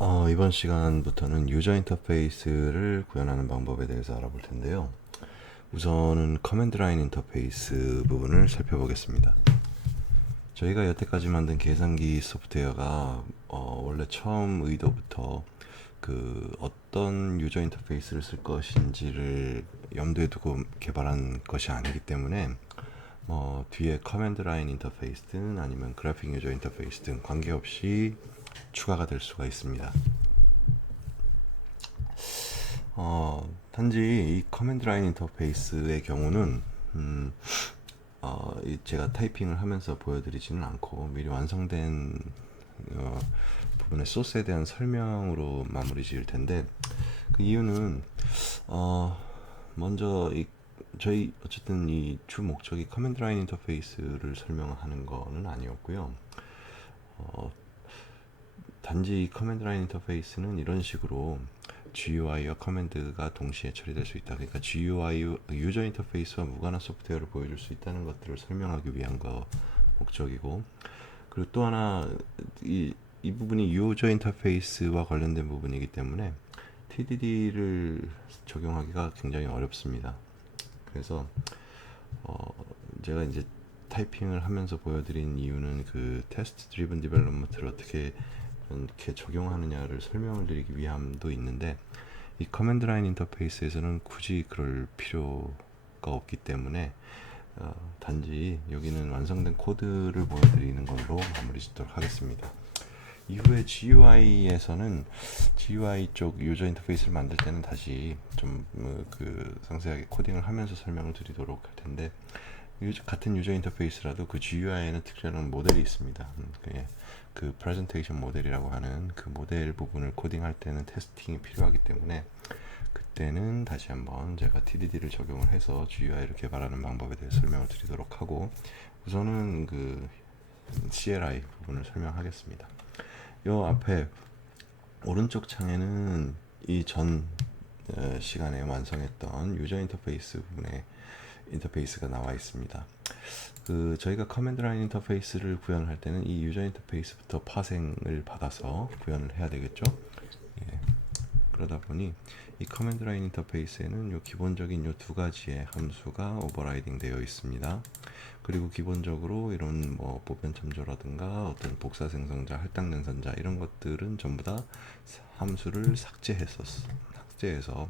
이번 시간부터는 유저 인터페이스를 구현하는 방법에 대해서 알아볼 텐데요. 우선은 커맨드 라인 인터페이스 부분을 살펴보겠습니다. 저희가 여태까지 만든 계산기 소프트웨어가 원래 처음 의도부터 어떤 유저 인터페이스를 쓸 것인지를 염두에 두고 개발한 것이 아니기 때문에 뒤에 커맨드 라인 인터페이스든 아니면 그래픽 유저 인터페이스든 관계없이 추가가 될 수가 있습니다. 단지 이 커맨드 라인 인터페이스의 경우는 제가 타이핑을 하면서 보여드리지는 않고 미리 완성된 부분의 소스에 대한 설명으로 마무리 지을 텐데, 그 이유는 먼저 저희 어쨌든 이 주 목적이 커맨드 라인 인터페이스를 설명하는 거는 아니었고요. 단지 이 커맨드 라인 인터페이스는 이런 식으로 GUI와 커맨드가 동시에 처리될 수 있다. 그러니까 GUI 유저 인터페이스와 무관한 소프트웨어를 보여줄 수 있다는 것들을 설명하기 위한 거 목적이고, 그리고 또 하나 이 부분이 유저 인터페이스와 관련된 부분이기 때문에 TDD를 적용하기가 굉장히 어렵습니다. 그래서 제가 이제 타이핑을 하면서 보여드린 이유는 그 테스트 드리븐 디벨롭먼트를 어떻게 이렇게 적용하느냐를 설명을 드리기 위함도 있는데, 이 커맨드 라인 인터페이스에서는 굳이 그럴 필요가 없기 때문에 단지 여기는 완성된 코드를 보여드리는 걸로 마무리 짓도록 하겠습니다. 이후에 GUI에서는 GUI 쪽 유저 인터페이스를 만들 때는 다시 좀 상세하게 코딩을 하면서 설명을 드리도록 할 텐데, 같은 유저 인터페이스라도 그 GUI에는 특별한 모델이 있습니다. 그 프레젠테이션 모델이라고 하는 그 모델 부분을 코딩할 때는 테스팅이 필요하기 때문에 그때는 다시 한번 제가 TDD를 적용을 해서 GUI를 개발하는 방법에 대해 설명을 드리도록 하고, 우선은 그 CLI 부분을 설명하겠습니다. 요 앞에 오른쪽 창에는 이 전 시간에 완성했던 유저 인터페이스 부분의 인터페이스가 나와 있습니다. 저희가 커맨드 라인 인터페이스를 구현할 때는 이 유저 인터페이스부터 파생을 받아서 구현을 해야 되겠죠. 예. 그러다 보니 이 커맨드 라인 인터페이스에는 요 기본적인 요 두 가지의 함수가 오버라이딩 되어 있습니다. 그리고 기본적으로 이런 보편 참조라든가 어떤 복사 생성자, 할당 연산자 이런 것들은 전부 다 함수를 삭제해서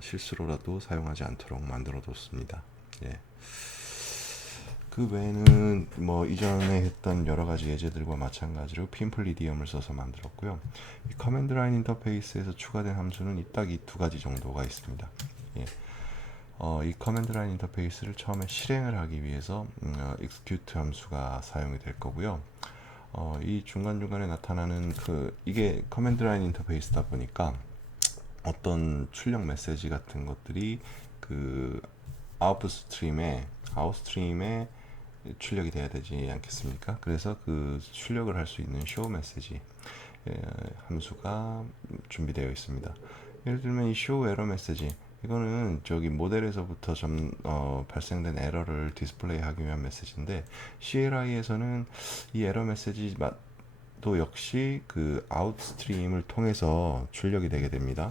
실수로라도 사용하지 않도록 만들어 뒀습니다. 예. 그 외에는 이전에 했던 여러 가지 예제들과 마찬가지로 핀플리디엄을 써서 만들었고요. 이 커맨드 라인 인터페이스에서 추가된 함수는 딱 이 두 가지 정도가 있습니다. 예. 이 커맨드 라인 인터페이스를 처음에 실행을 하기 위해서 execute 함수가 사용이 될 거고요. 이 중간중간에 나타나는 이게 커맨드 라인 인터페이스다 보니까 어떤 출력 메시지 같은 것들이 아웃스트림에 출력이 돼야 되지 않겠습니까? 그래서 그 출력을 할 수 있는 show 메시지 함수가 준비되어 있습니다. 예를 들면 이 show 에러 메시지, 이거는 저기 모델에서부터 발생된 에러를 디스플레이 하기 위한 메시지인데, CLI에서는 이 에러 메시지 도 역시 그 아웃스트림을 통해서 출력이 되게 됩니다.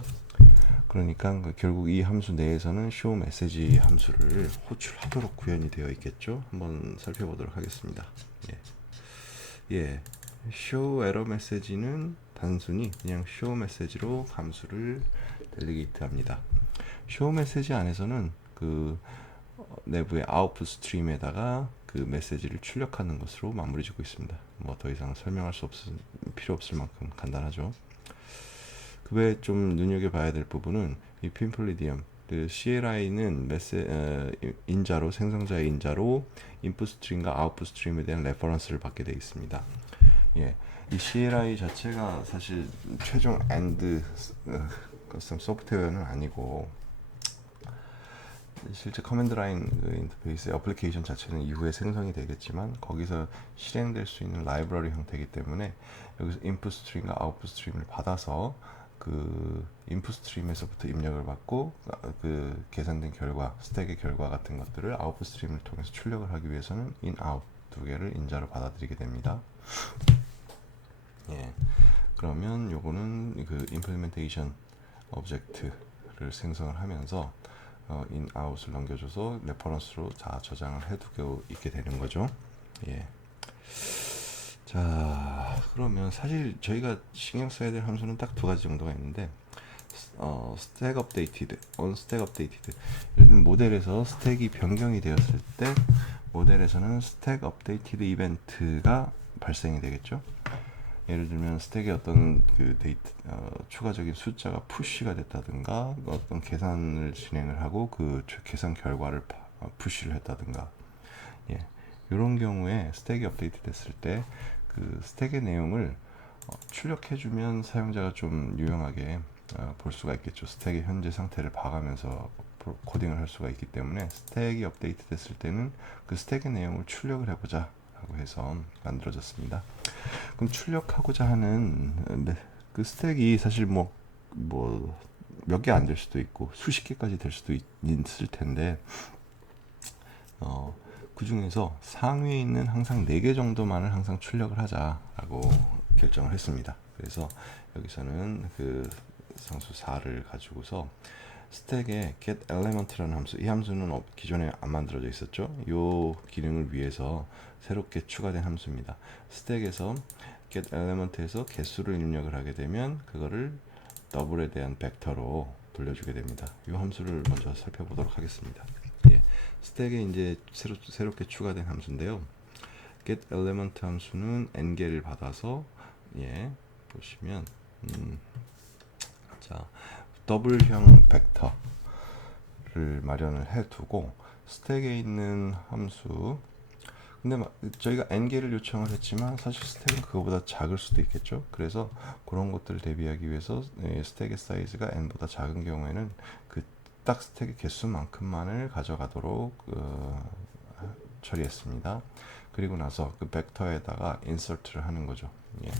그러니까 결국 이 함수 내에서는 show 메시지 함수를 호출하도록 구현이 되어 있겠죠. 한번 살펴보도록 하겠습니다. show 에러 메시지는 단순히 그냥 show 메시지로 함수를 델리게이트 합니다. show 메시지 안에서는 내부의 아웃풋 스트림에다가 그 메시지를 출력하는 것으로 마무리 짓고 있습니다. 더 이상 설명할 필요 없을 만큼 간단하죠. 그 외에 좀 눈여겨봐야 될 부분은 이 핀플리디엄, CLI는 인자로, 생성자의 인자로 인풋 스트림과 아웃풋 스트림에 대한 레퍼런스를 받게 되어 있습니다. 이 CLI 자체가 사실 최종 엔드 커스텀 소프트웨어는 아니고, 실제 커맨드 라인 인터페이스의 어플리케이션 자체는 이후에 생성이 되겠지만 거기서 실행될 수 있는 라이브러리 형태이기 때문에 여기서 인풋 스트림과 아웃풋 스트림을 받아서 인풋 스트림에서부터 입력을 받고 계산된 결과, 스택의 결과 같은 것들을 아웃풋 스트림을 통해서 출력을 하기 위해서는 인, 아웃 두 개를 인자로 받아들이게 됩니다. 그러면 요거는 그 implementation object를 생성을 하면서 in out을 넘겨줘서 레퍼런스로 다 저장을 해두고 있게 되는 거죠. 예. 자, 그러면 사실 저희가 신경 써야 될 함수는 딱 두 가지 정도가 있는데, stack updated, unstack updated. 예를 들면 모델에서 스택이 변경이 되었을 때 모델에서는 stack updated 이벤트가 발생이 되겠죠. 예를 들면 스택에 어떤 그 데이트 추가적인 숫자가 푸시가 됐다든가 어떤 계산을 진행을 하고 그 계산 결과를 푸시를 했다든가, 예, 이런 경우에 스택이 업데이트 됐을 때 그 스택의 내용을 출력해주면 사용자가 좀 유용하게 볼 수가 있겠죠. 스택의 현재 상태를 봐가면서 코딩을 할 수가 있기 때문에 스택이 업데이트 됐을 때는 그 스택의 내용을 출력을 해보자 라고 해서 만들어졌습니다. 그럼 출력하고자 하는 그 스택이 사실 뭐 몇 개 안 될 수도 있고 수십 개까지 될 수도 있을 텐데, 그 중에서 상위에 있는 항상 4개 정도만을 항상 출력을 하자라고 결정을 했습니다. 그래서 여기서는 그 상수 4를 가지고서 스택에 get element라는 함수, 이 함수는 기존에 안 만들어져 있었죠. 이 기능을 위해서 새롭게 추가된 함수입니다. 스택에서 get element에서 개수를 입력을 하게 되면 그거를 더블에 대한 벡터로 돌려주게 됩니다. 이 함수를 먼저 살펴보도록 하겠습니다. 예, 스택에 이제 새롭게 추가된 함수인데요. get element 함수는 n개를 받아서, 예, 보시면 자, 더블형 벡터를 마련을 해두고 스택에 있는 함수, 근데 저희가 n개를 요청을 했지만 사실 스택은 그거보다 작을 수도 있겠죠. 그래서 그런 것들을 대비하기 위해서 스택의 사이즈가 n보다 작은 경우에는 그 딱 스택의 개수만큼만을 가져가도록 처리했습니다. 그리고 나서 그 벡터에다가 인서트를 하는 거죠. 예.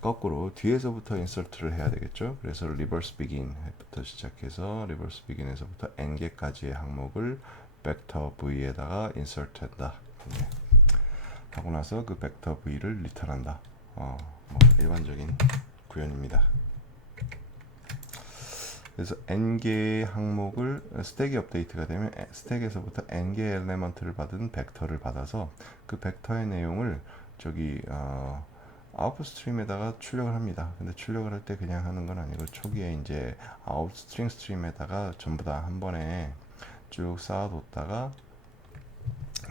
거꾸로 뒤에서부터 인서트를 해야 되겠죠. 그래서 reverse begin부터 시작해서 reverse begin에서부터 n개까지의 항목을 벡터 v에다가 인서트한다. 예. 하고 나서 그 벡터 v를 리턴한다. 뭐 일반적인 구현입니다. 그래서 n개의 항목을 스택이 업데이트가 되면 스택에서부터 n개 엘리먼트를 받은 벡터를 받아서 그 벡터의 내용을 저기 아웃풋 스트림에다가 출력을 합니다. 근데 출력을 할 때 그냥 하는 건 아니고 초기에 이제 아웃 스트림에다가 전부 다 한 번에 쭉 쌓아뒀다가,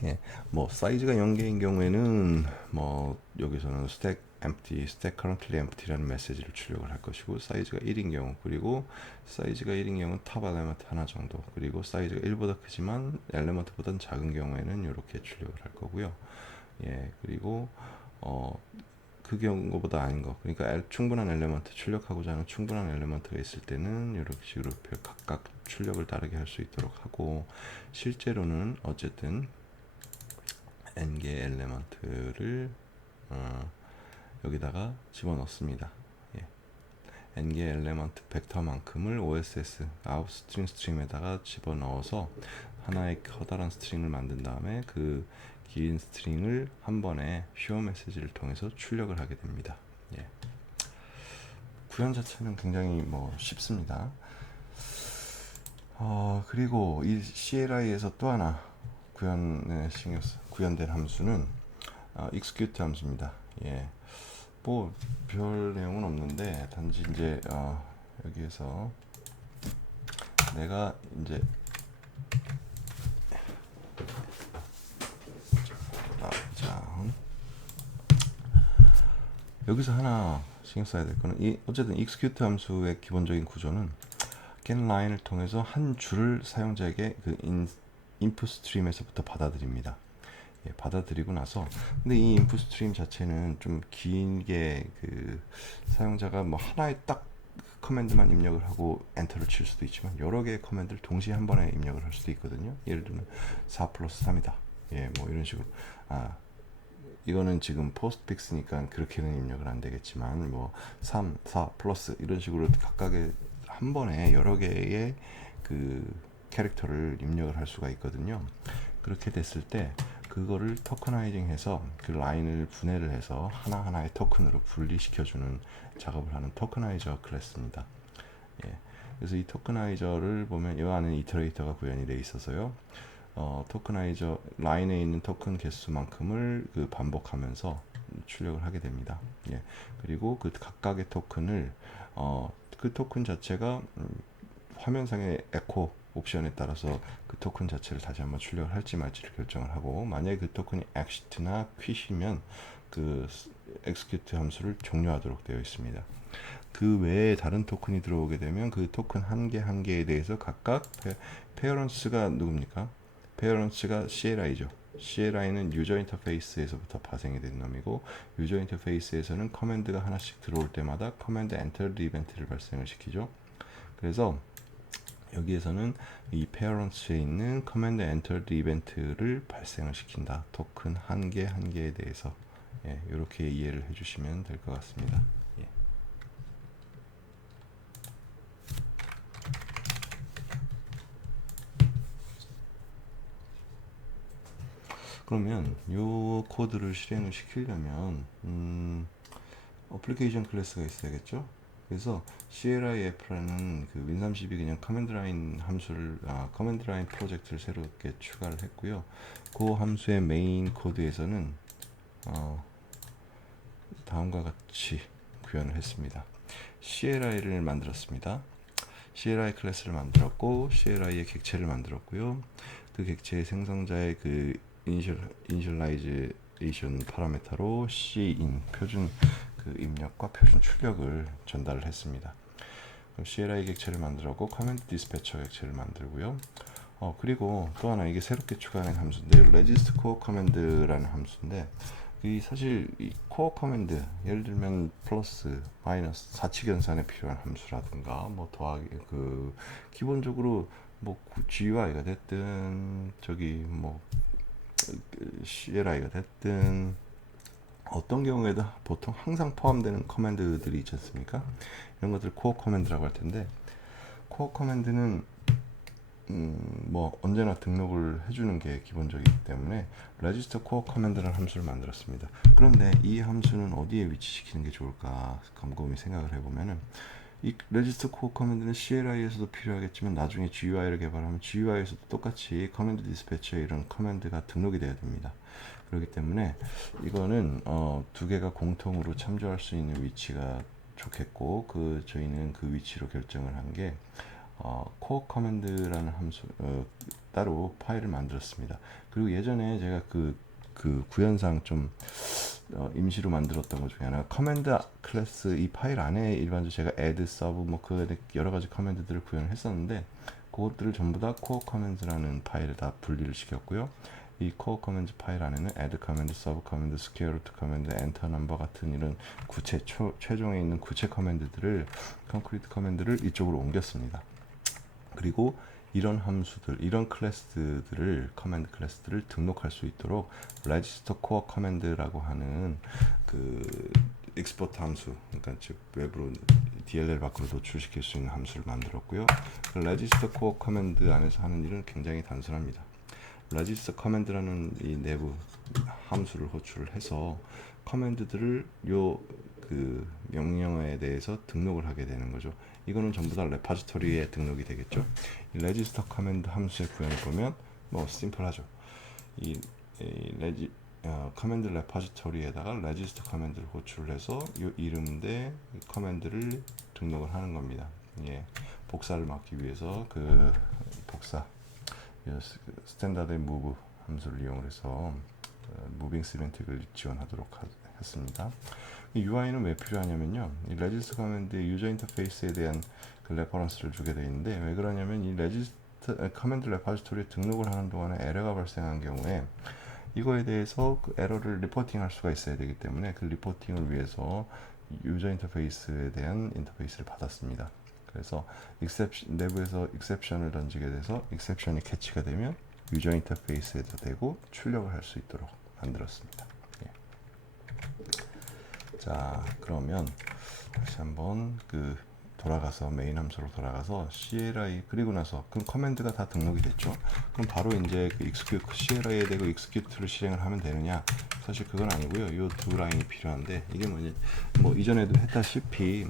예, 뭐 사이즈가 0개인 경우에는 뭐 여기서는 스택 empty, stack currently empty라는 메시지를 출력을 할 것이고, 사이즈가 1인 경우, 그리고 사이즈가 1인 경우는 탑 엘리먼트 하나 정도, 그리고 사이즈가 1보다 크지만 엘리먼트보다는 작은 경우에는 이렇게 출력을 할 거고요. 예, 그리고 그 경우보다 아닌 거, 그러니까 충분한 엘리먼트, 출력하고자 하는 충분한 엘리먼트가 있을 때는 이렇게 식으로 각각 출력을 다르게 할 수 있도록 하고, 실제로는 어쨌든 n개 엘리먼트를 여기다가 집어넣습니다. 예. n개 엘리먼트 벡터만큼을 OSS 아웃 스트링에다가 집어넣어서 하나의 커다란 스트링을 만든 다음에 그 긴 스트링을 한 번에 show 메시지를 통해서 출력을 하게 됩니다. 예. 구현 자체는 굉장히 뭐 쉽습니다. 그리고 이 CLI에서 또 하나 구현된 함수는 execute 함수입니다. 예. 뭐 별 내용은 없는데 단지 이제 여기에서 내가 이제 여기서 하나 신경 써야 될 거는 어쨌든 execute 함수의 기본적인 구조는 get line을 통해서 한 줄을 사용자에게 그 input 스트림에서부터 받아들입니다. 예, 받아들이고 나서, 근데 이 인풋 스트림 자체는 좀 길게 그 사용자가 뭐 하나의 딱 커맨드만 입력을 하고 엔터를 칠 수도 있지만 여러 개의 커맨드를 동시에 한 번에 입력을 할 수도 있거든요. 예를 들면 4 플러스 3이다. 예, 뭐 이런 식으로. 이거는 지금 포스트픽스니까 그렇게는 입력을 안 되겠지만 뭐 3, 4 플러스 이런 식으로 각각의 한 번에 여러 개의 그 캐릭터를 입력을 할 수가 있거든요. 그렇게 됐을 때 그거를 토커나이징해서 그 라인을 분해를 해서 하나하나의 토큰으로 분리시켜주는 작업을 하는 토커나이저 클래스입니다. 예. 그래서 이 토커나이저를 보면 이 안에 이터레이터가 구현이 되어 있어서요. 토커나이저 라인에 있는 토큰 개수만큼을 그 반복하면서 출력을 하게 됩니다. 예. 그리고 그 각각의 토큰을 그 토큰 자체가 화면상의 에코 옵션에 따라서 그 토큰 자체를 다시 한번 출력을 할지 말지를 결정을 하고, 만약에 그 토큰이 exit나 quit이면 그 execute 함수를 종료하도록 되어 있습니다. 그 외에 다른 토큰이 들어오게 되면 그 토큰 한 개 한 개에 대해서 각각 페어런스가 누굽니까? 페어런스가 CLI죠. CLI는 유저 인터페이스에서부터 파생이 된 놈이고, 유저 인터페이스에서는 커맨드가 하나씩 들어올 때마다 커맨드 엔터 이벤트를 발생을 시키죠. 그래서 여기에서는 이 페어런스에 있는 커맨드 엔터 이벤트를 발생을 시킨다. 토큰 한 개 한 개에 대해서 이렇게 이해를 해주시면 될 것 같습니다. 그러면 이 코드를 실행을 시키려면 어플리케이션 클래스가 있어야겠죠. 그래서 CLIF라는 그 윈32 그냥 커맨드 라인 함수를 커맨드 라인 프로젝트를 새롭게 추가를 했고요. 그 함수의 메인 코드에서는 다음과 같이 구현을 했습니다. CLI를 만들었습니다. CLI 클래스를 만들었고, CLI의 객체를 만들었고요. 그 객체의 생성자의 그 이니셜라이제이션 파라메터로 cin 표준 그 입력과 표준 출력을 전달을 했습니다. 그럼 CLI 객체를 만들었고, 커맨드 디스패처 객체를 만들고요. 그리고 또 하나 이게 새롭게 추가된 함수인데요. 레지스트 코어 커맨드라는 함수인데, 이 사실 이 코어 커맨드, 예를 들면 플러스, 마이너스, 사치 변환에 필요한 함수라든가 뭐 더하기, 그 기본적으로 뭐 GUI가 됐든 저기 뭐 CLI가 됐든 어떤 경우에도 보통 항상 포함되는 커맨드들이 있지 않습니까? 이런 것들 코어 커맨드라고 할 텐데, 코어 커맨드는 뭐 언제나 등록을 해주는 게 기본적이기 때문에 register core command라는 함수를 만들었습니다. 그런데 이 함수는 어디에 위치시키는 게 좋을까 곰곰이 생각을 해보면은, 이 register core command는 CLI에서도 필요하겠지만 나중에 GUI를 개발하면 GUI에서도 똑같이 command dispatch에 이런 커맨드가 등록이 돼야 됩니다. 그렇기 때문에 이거는 두 개가 공통으로 참조할 수 있는 위치가 좋겠고, 저희는 그 위치로 결정을 한 게 코어 커맨드라는 함수 따로 파일을 만들었습니다. 그리고 예전에 제가 그 구현상 좀 임시로 만들었던 것 중에 하나, 커맨드 클래스 이 파일 안에 일반적으로 제가 add, sub 뭐 그 여러 가지 커맨드들을 구현을 했었는데, 그것들을 전부 다 코어 커맨드라는 파일에 다 분리를 시켰고요. 이 코어 커맨드 파일 안에는 add 커맨드, sub 커맨드, square root 커맨드, enter number 같은 이런 최종에 있는 구체 커맨드들을, 콘크리트 커맨드를 이쪽으로 옮겼습니다. 그리고 이런 함수들, 이런 클래스들을, 커맨드 클래스들을 등록할 수 있도록 register core command라고 하는 그 export 함수, 그러니까 즉 웹으로 DLL 밖으로 노출시킬 수 있는 함수를 만들었고요. 그 register core command 안에서 하는 일은 굉장히 단순합니다. register command라는 이 내부 함수를 호출을 해서 커맨드들을 그 명령어에 대해서 등록을 하게 되는 거죠. 이거는 전부 다 레파지토리에 등록이 되겠죠. 이 register command 함수의 구현을 보면 뭐 심플하죠. 이 커맨드 레파지토리에다가 register 커맨드를 호출을 해서 이 이름대 커맨드를 등록을 하는 겁니다. 예, 복사를 막기 위해서 그 복사 스탠다드 무브 함수를 이용해서 무빙 시멘틱을 지원하도록 했습니다. 이 UI는 왜 필요하냐면요, 이 레지스터 커맨드의 유저 인터페이스에 대한 그 레퍼런스를 주게 되어 있는데, 왜 그러냐면 이 레지스터 커맨드 레파지토리에 등록을 하는 동안에 에러가 발생한 경우에 이거에 대해서 그 에러를 리포팅할 수가 있어야 되기 때문에 그 리포팅을 위해서 유저 인터페이스에 대한 인터페이스를 받았습니다. 그래서 내부에서 exception을 던지게 돼서 exception이 캐치가 되면 유저 인터페이스에도 되고 출력을 할 수 있도록 만들었습니다. 예. 자, 그러면 다시 한번 그 돌아가서 메인 함수로 돌아가서 CLI 그리고 나서 그럼 커맨드가 다 등록이 됐죠. 그럼 바로 이제 그 execute CLI에 대고 execute를 실행을 하면 되느냐? 사실 그건 아니고요. 이 두 라인이 필요한데 이게 뭐냐? 뭐 이전에도 했다시피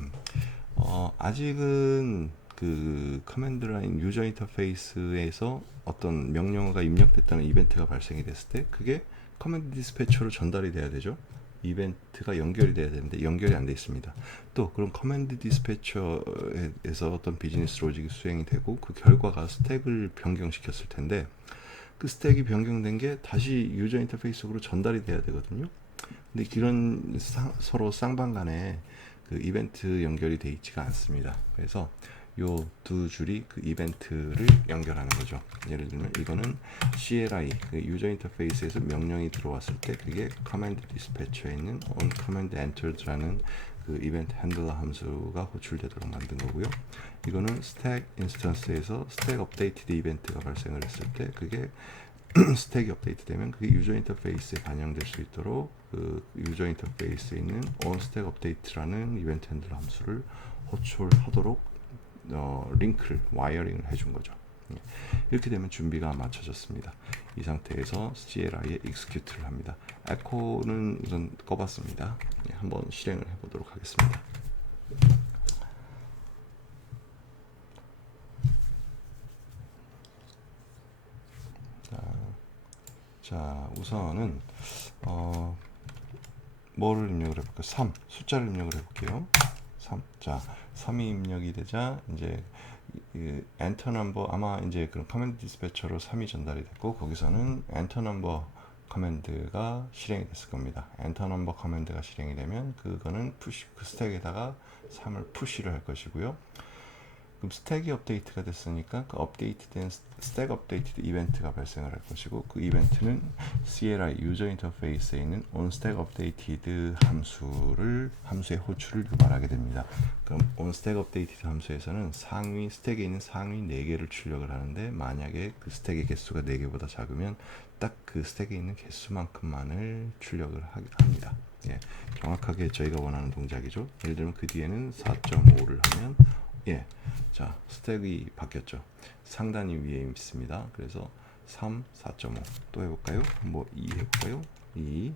아직은 그 커맨드 라인 유저 인터페이스에서 어떤 명령어가 입력됐다는 이벤트가 발생이 됐을 때 그게 커맨드 디스패처로 전달이 돼야 되죠. 이벤트가 연결이 돼야 되는데 연결이 안 돼 있습니다. 또 그럼 커맨드 디스패처에서 어떤 비즈니스 로직이 수행이 되고 그 결과가 스택을 변경시켰을 텐데 그 스택이 변경된 게 다시 유저 인터페이스로 전달이 돼야 되거든요. 근데 이런 서로 쌍방간에 그 이벤트 연결이 돼 있지가 않습니다. 그래서 요 두 줄이 그 이벤트를 연결하는 거죠. 예를 들면 이거는 CLI 그 유저 인터페이스에서 명령이 들어왔을 때 그게 커맨드 디스패처에 있는 on command entered라는 그 이벤트 핸들러 함수가 호출되도록 만든 거고요. 이거는 스택 인스턴스에서 스택 업데이티드 이벤트가 발생을 했을 때 그게 스택이 업데이트 되면 그게 유저 인터페이스에 반영될 수 있도록 그 유저 인터페이스에 있는 onStack update라는 이벤트 핸들러 함수를 호출하도록 링크를 와이어링을 해준 거죠. 이렇게 되면 준비가 맞춰졌습니다. 이 상태에서 CLI에 execute를 합니다. 에코는 우선 꺼봤습니다. 한번 실행을 해보도록 하겠습니다. 자, 우선은 뭐를 입력을 해볼까요? 3 숫자를 입력을 해볼게요. 3. 자, 3이 입력이 되자 이제 엔터 넘버 아마 이제 그런 커맨드 디스패처로 3이 전달이 됐고 거기서는 엔터 넘버 커맨드가 실행이 됐을 겁니다. 엔터 넘버 커맨드가 실행이 되면 그거는 푸시 그 스택에다가 3을 푸시를 할 것이고요. 그럼 스택이 업데이트가 됐으니까 그 업데이트된 스택 업데이트 이벤트가 발생을 할 것이고 그 이벤트는 CLI 유저 인터페이스에 있는 onStack updated 함수의 호출을 유발하게 됩니다. 그럼 onStack updated 함수에서는 상위 스택에 있는 상위 4개를 출력을 하는데 만약에 그 스택의 개수가 4개보다 작으면 딱 그 스택에 있는 개수만큼만을 출력을 합니다. 예, 정확하게 저희가 원하는 동작이죠. 예를 들면 그 뒤에는 4.5를 하면 예, 자 스택이 바뀌었죠. 상단이 위에 있습니다. 그래서 3, 4.5 또 해볼까요? 뭐 2 해볼까요? 2,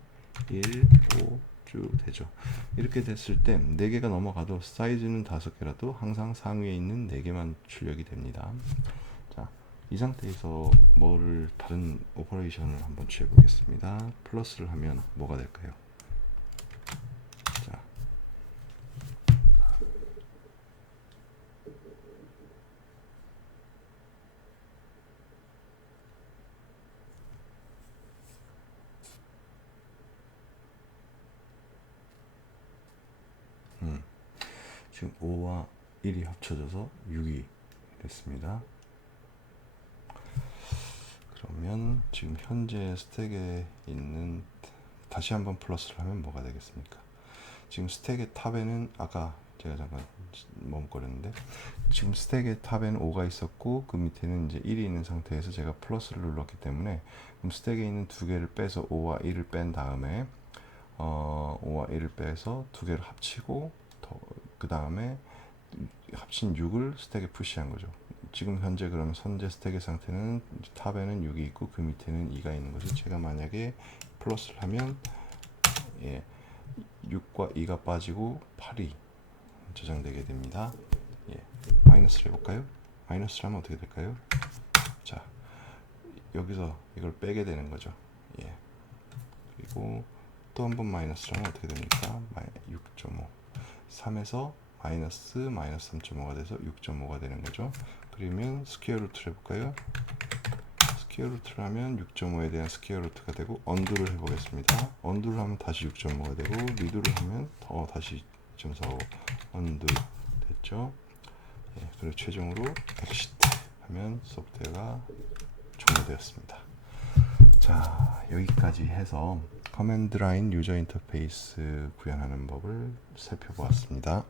1, 5 쭉 되죠. 이렇게 됐을 때 4개가 넘어가도 사이즈는 5개라도 항상 상위에 있는 4개만 출력이 됩니다. 자, 이 상태에서 뭐를 다른 오퍼레이션을 한번 취해 보겠습니다. 플러스를 하면 뭐가 될까요? 자, 지금 5와 1이 합쳐져서 6이 됐습니다. 그러면 지금 현재 스택에 있는 다시 한번 플러스를 하면 뭐가 되겠습니까? 지금 스택의 탑에는 아까 제가 잠깐 머뭇거렸는데 지금 스택의 탑에는 5가 있었고 그 밑에는 이제 1이 있는 상태에서 제가 플러스를 눌렀기 때문에 그럼 스택에 있는 2개를 빼서 5와 1을 뺀 다음에 5와 1을 빼서 2개를 합치고 그 다음에 합친 6을 스택에 푸시한 거죠. 지금 현재 그러면 선제 스택의 상태는 탑에는 6이 있고 그 밑에는 2가 있는 거죠. 제가 만약에 플러스를 하면 예, 6과 2가 빠지고 8이 저장되게 됩니다. 예, 마이너스를 해볼까요? 마이너스를 하면 어떻게 될까요? 자, 여기서 이걸 빼게 되는 거죠. 예, 그리고 또 한 번 마이너스를 하면 어떻게 됩니까? 6.5 3에서 마이너스 3.5가 돼서 6.5가 되는 거죠. 그러면 스퀘어 루트를 해볼까요? 스퀘어 루트를 하면 6.5에 대한 스퀘어 루트가 되고 언두를 해보겠습니다. 언두를 하면 다시 6.5가 되고 리두를 하면 다시 2.45 언두 됐죠. 예, 그리고 최종으로 엑시트 하면 소프트웨어가 종료되었습니다. 자, 여기까지 해서 커맨드 라인 유저 인터페이스 구현하는 법을 살펴보았습니다.